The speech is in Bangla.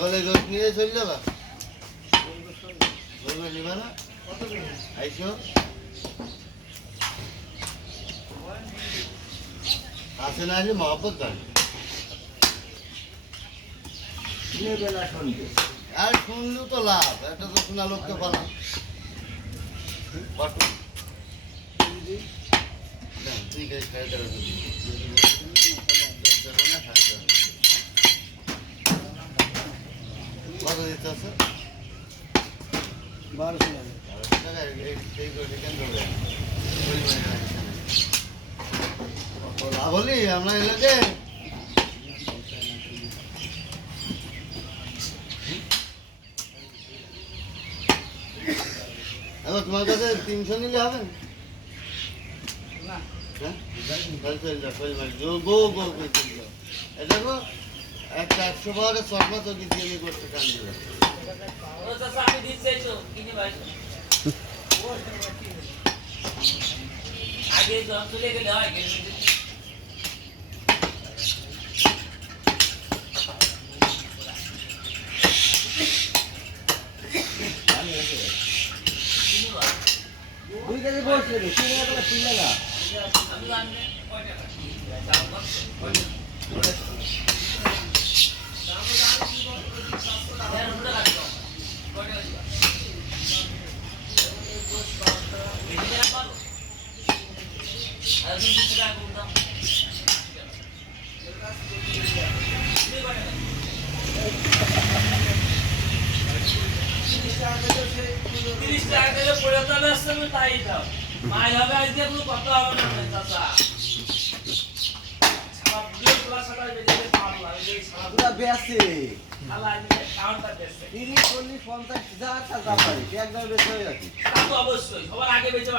তাহলে রোজ নিয়ে চলে যাবা বলবে নিবা না আইসো আসে না আসে মহব্বত গাড়ি বেলা শুনবে আর শুনলেও তো লাভ এটা তো শোনা লোককে পালা তুই গাড়ি সাড়ে তেরো কত দিতে আছে 1200 টাকা। লাভ হলি আমরা এলাকে এখন তোমার কাছে 300 নিলে হবে হ্যাঁ তাহলে চলে যাও চলে যাও গো গো গো চলে যাও এটা গো একটা 100 পাওয়ারে শর্মা তো দিয়ে আমি করতে কান দিলাম আমি দিচ্ছি কিনে ভাই আগে জল চলে গেলে হয় দুই কেজি বসলে 3 টাকা 3 টাকা আমি জানি কয় টাকা দাম কত বেশি 30-40-50 হাজার টাকা পারি একদম বেশি হয়ে যাচ্ছে অবশ্যই সবার আগে বেঁচে